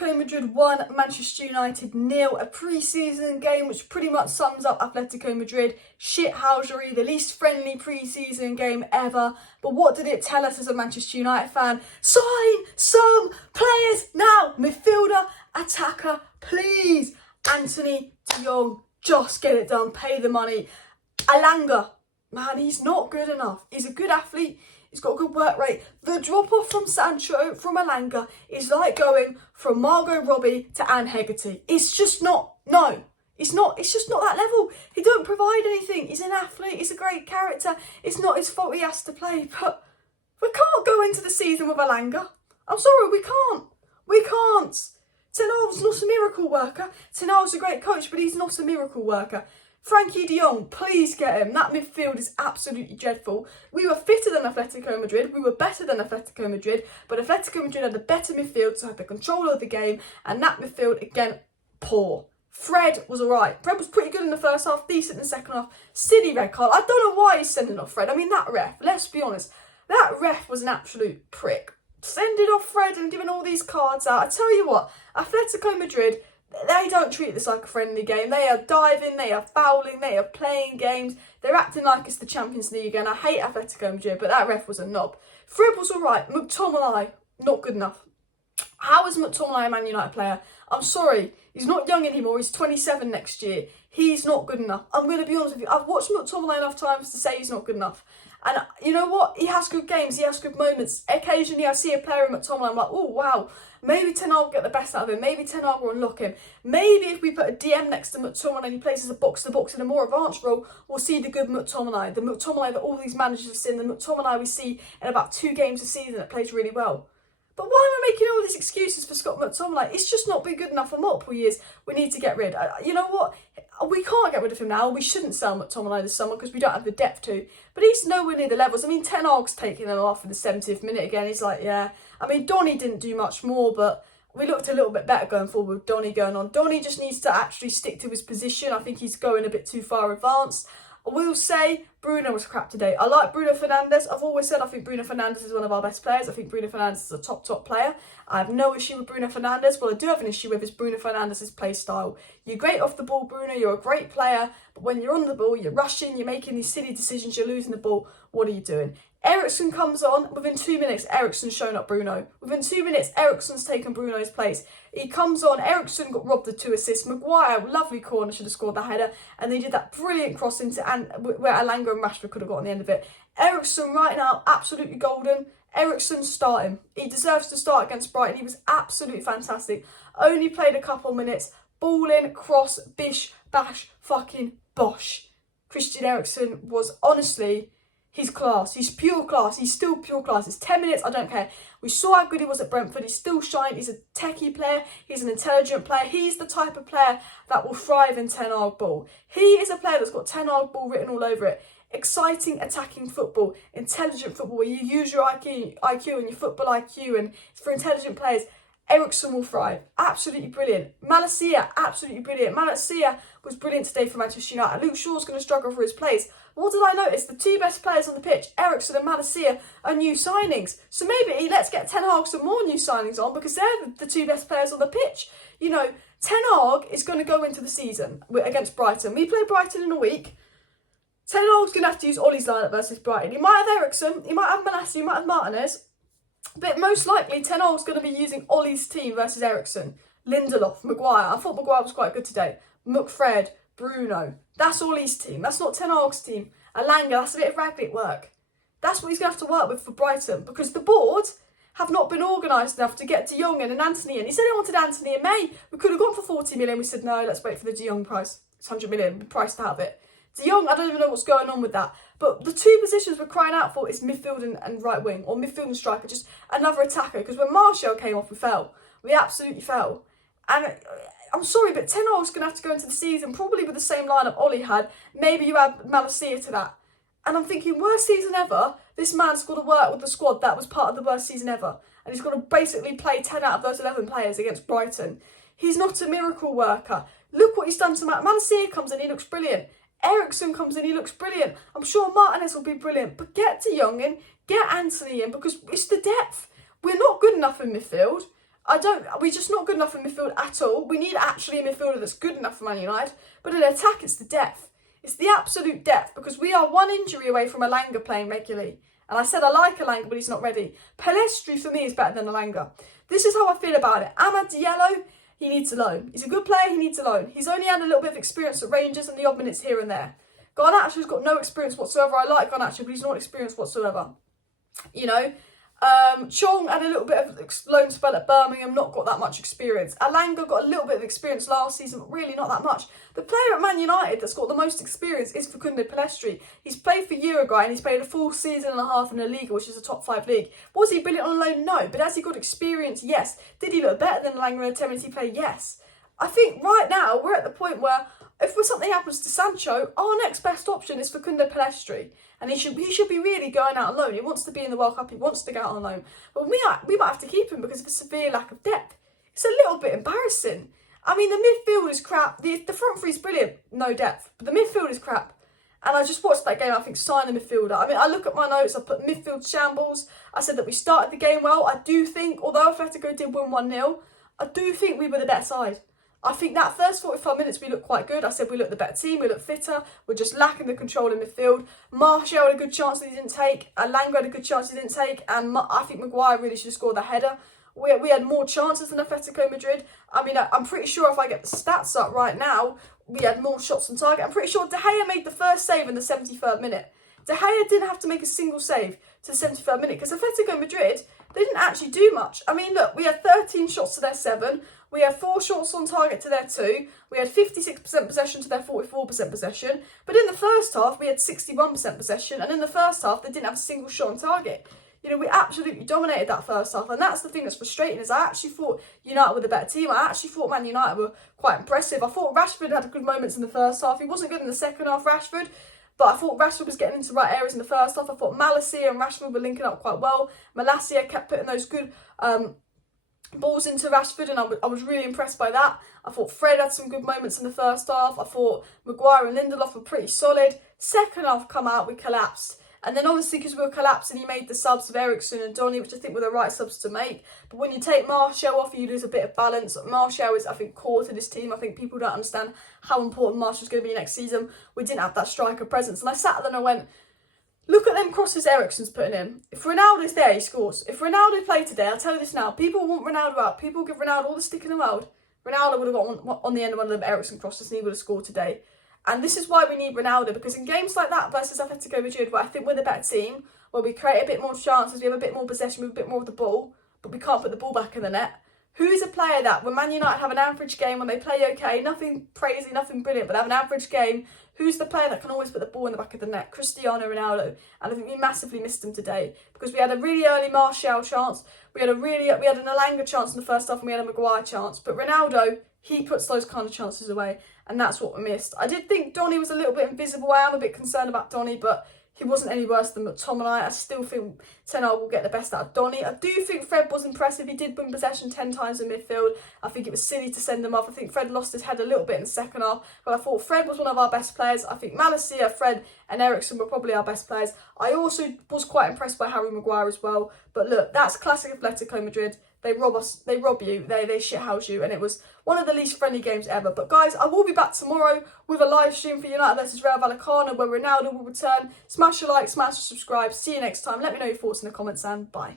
Atletico Madrid 1, Manchester United 0, a pre-season game which pretty much sums up Atletico Madrid shithousery, the least friendly pre-season game ever. But what did it tell us as a Manchester United fan? Sign some players now! Midfielder, attacker, please! Anthony de Jong, just get it done, pay the money. Elanga, man, he's not good enough. He's a good athlete. He's got a good work rate. The drop-off from Sancho, from Elanga, is like going from Margot Robbie to Anne Hegarty. It's just not, no. It's just not that level. He don't provide anything. He's an athlete. He's a great character. It's not his fault he has to play. But we can't go into the season with Elanga. I'm sorry, we can't. We can't. Ten Hag's not a miracle worker. Ten Hag's a great coach, but he's not a miracle worker. Frankie de Jong, please get him. That midfield is absolutely dreadful. We were fitter than Atletico Madrid. We were better than Atletico Madrid. But Atletico Madrid had the better midfield, so had the control of the game. And that midfield, again, poor. Fred was alright. Fred was pretty good in the first half, decent in the second half. Silly red card. I don't know why he's sending off Fred. I mean, that ref, let's be honest, that ref was an absolute prick. Sending off Fred and giving all these cards out. I tell you what, Atletico Madrid, they don't treat this like a friendly game. They are diving, they are fouling, they are playing games. They're acting like it's the Champions League, and I hate Atletico Madrid, but that ref was a knob. Fred was alright. McTominay, not good enough. How is McTominay a Man United player? I'm sorry, he's not young anymore. He's 27 next year. He's not good enough. I'm going to be honest with you. I've watched McTominay enough times to say he's not good enough. And you know what? He has good games. He has good moments. Occasionally I see a player in McTominay, I'm like, oh, wow. Maybe Ten Hag will get the best out of him. Maybe Ten Hag will unlock him. Maybe if we put a DM next to McTominay and he plays as a box-to-box in a more advanced role, we'll see the good McTominay. The McTominay that all these managers have seen. The McTominay we see in about 2 games a season that plays really well. But why am I making all these excuses for Scott McTominay? It's just not been good enough for multiple years. We need to get rid. You know what? We can't get rid of him now. We shouldn't sell McTominay this summer because we don't have the depth to. But he's nowhere near the levels. I mean, Ten Hag's taking him off in the 70th minute again. He's like, yeah. I mean, Donny didn't do much more, but we looked a little bit better going forward with Donny going on. Donny just needs to actually stick to his position. I think he's going a bit too far advanced. I will say Bruno was crap today. I like Bruno Fernandes. I've always said I think Bruno Fernandes is one of our best players. I think Bruno Fernandes is a top player. I have no issue with Bruno Fernandes. What I do have an issue with is Bruno Fernandes' play style. You're great off the ball, Bruno. You're a great player. But when you're on the ball, you're rushing, you're making these silly decisions, you're losing the ball. What are you doing? Eriksen comes on. Within 2 minutes, Eriksen's shown up Bruno. Within 2 minutes, Eriksen's taken Bruno's place. He comes on. Eriksen got robbed of 2 assists. Maguire, lovely corner, should have scored the header. And they did that brilliant cross into where Elanga and Rashford could have got on the end of it. Eriksen right now, absolutely golden. Eriksen, start him. He deserves to start against Brighton. He was absolutely fantastic. Only played a couple minutes. Ball in, cross, bish, bash, fucking bosh. Christian Eriksen was honestly... He's class. He's pure class. He's still pure class. It's 10 minutes. I don't care. We saw how good he was at Brentford. He's still shined. He's a techie player. He's an intelligent player. He's the type of player that will thrive in Ten Hag ball. He is a player that's got Ten Hag ball written all over it. Exciting attacking football. Intelligent football where you use your IQ and your football IQ, and it's for intelligent players. Eriksen will thrive. Absolutely brilliant. Malacia, absolutely brilliant. Malacia was brilliant today for Manchester United. Luke Shaw's going to struggle for his place. What did I notice? The 2 best players on the pitch, Eriksen and Malacia, are new signings. So maybe let's get Ten Hag some more new signings on because they're the 2 best players on the pitch. You know, Ten Hag is going to go into the season against Brighton. We play Brighton in a week. Ten Hag's going to have to use Ollie's lineup versus Brighton. He might have Eriksen, he might have Malacia, he might have Martinez. But most likely, Ten Hag's going to be using Ollie's team versus Eriksen. Lindelof, Maguire. I thought Maguire was quite good today. McFred, Bruno. That's Ollie's team. That's not Ten Hag's team. Elanga, that's a bit of raglet work. That's what he's going to have to work with for Brighton because the board have not been organised enough to get De Jong in and Anthony in. He said he wanted Anthony in May. We could have gone for 40 million. We said, no, let's wait for the De Jong price. It's 100 million. We priced out of it. De Jong, I don't even know what's going on with that. But the 2 positions we're crying out for is midfield and right wing, or midfield and striker, just another attacker. Because when Martial came off, we fell. We absolutely fell. And I'm sorry, but Ten Hag's going to have to go into the season probably with the same lineup Ollie had. Maybe you add Malacia to that. And I'm thinking, worst season ever. This man's got to work with the squad that was part of the worst season ever. And he's got to basically play 10 out of those 11 players against Brighton. He's not a miracle worker. Look what he's done to Malacia comes in, he looks brilliant. Eriksen comes in, he looks brilliant. I'm sure Martinez will be brilliant. But get De Jong in, get Anthony in, because it's the depth. We're not good enough in midfield. We're just not good enough in midfield at all. We need actually a midfielder that's good enough for Man United. But in attack, it's the depth. It's the absolute depth, because we are one injury away from Elanga playing regularly. And I said I like Elanga, but he's not ready. Pelestri, for me, is better than Elanga. This is how I feel about it. Amad Diallo, he needs a loan. He's a good player, he needs a loan. He's only had a little bit of experience at Rangers and the odd minutes here and there. Garnacho's got no experience whatsoever. I like Garnacho, but he's not experienced whatsoever. You know, Chong had a little bit of loan spell at Birmingham, not got that much experience. Elanga got a little bit of experience last season, but really not that much. The player at Man United that's got the most experience is Facundo Pelestri. He's played for Uruguay and he's played a full season and a half in La Liga, which is a top 5 league. Was he brilliant on loan? No. But has he got experience? Yes. Did he look better than Elanga in a Tenerife play? Yes. I think right now we're at the point where if something happens to Sancho, our next best option is Facundo Pelestri. And he should be really going out on loan. He wants to be in the World Cup. He wants to go out on loan. But we might have to keep him because of a severe lack of depth. It's a little bit embarrassing. I mean, the midfield is crap. The front three is brilliant. No depth. But the midfield is crap. And I just watched that game. I think sign a midfielder. I mean, I look at my notes. I put midfield shambles. I said that we started the game well. I do think, although Atletico did win 1-0, I do think we were the better side. I think that first 45 minutes we looked quite good. I said we looked the better team, we looked fitter. We're just lacking the control in midfield. Martial had a good chance that he didn't take. Elanga had a good chance he didn't take. And I think Maguire really should have scored the header. We had more chances than Atletico Madrid. I mean, I'm pretty sure if I get the stats up right now, we had more shots on target. I'm pretty sure De Gea made the first save in the 73rd minute. De Gea didn't have to make a single save to the 73rd minute because Atletico Madrid, they didn't actually do much. I mean, look, we had 13 shots to their 7. We had 4 shots on target to their 2. We had 56% possession to their 44% possession. But in the first half, we had 61% possession. And in the first half, they didn't have a single shot on target. You know, we absolutely dominated that first half. And that's the thing that's frustrating is I actually thought United were the better team. I actually thought Man United were quite impressive. I thought Rashford had good moments in the first half. He wasn't good in the second half, Rashford. But I thought Rashford was getting into the right areas in the first half. I thought Malacia and Rashford were linking up quite well. Malacia kept putting those good balls into Rashford, and I was really impressed by that. I thought Fred had some good moments in the first half. I thought Maguire and Lindelof were pretty solid. Second half come out, we collapsed. And then obviously because we were collapsing, he made the subs of Eriksen and Donny, which I think were the right subs to make. But when you take Martial off, you lose a bit of balance. Martial is, I think, core to this team. I think people don't understand how important Martial's going to be next season. We didn't have that striker presence. And I sat there and I went, look at them crosses Eriksen's putting in. If Ronaldo's there, he scores. If Ronaldo played today, I'll tell you this now, people want Ronaldo out. People give Ronaldo all the stick in the world. Ronaldo would have got on the end of one of them Eriksen crosses and he would have scored today. And this is why we need Ronaldo, because in games like that versus Atletico Madrid, where I think we're the better team, where we create a bit more chances, we have a bit more possession, we have a bit more of the ball, but we can't put the ball back in the net. Who's a player that, when Man United have an average game, when they play okay, nothing crazy, nothing brilliant, but they have an average game, who's the player that can always put the ball in the back of the net? Cristiano Ronaldo. And I think we massively missed him today, because we had a really early Martial chance, we had an Elanga chance in the first half, and we had a Maguire chance. But Ronaldo, he puts those kind of chances away, and that's what we missed. I did think Donny was a little bit invisible. I am a bit concerned about Donny, but he wasn't any worse than McTominay. I still think Ten Hag will get the best out of Donny. I do think Fred was impressive. He did win possession 10 times in midfield. I think it was silly to send him off. I think Fred lost his head a little bit in the second half, but I thought Fred was one of our best players. I think Malacia, Fred and Eriksen were probably our best players. I also was quite impressed by Harry Maguire as well. But look, that's classic Atletico Madrid. They rob us, they rob you, they shithouse you, and it was one of the least friendly games ever. But guys, I will be back tomorrow with a live stream for United versus Real Vallecano, where Ronaldo will return. Smash a like, smash a subscribe. See you next time. Let me know your thoughts in the comments, and bye.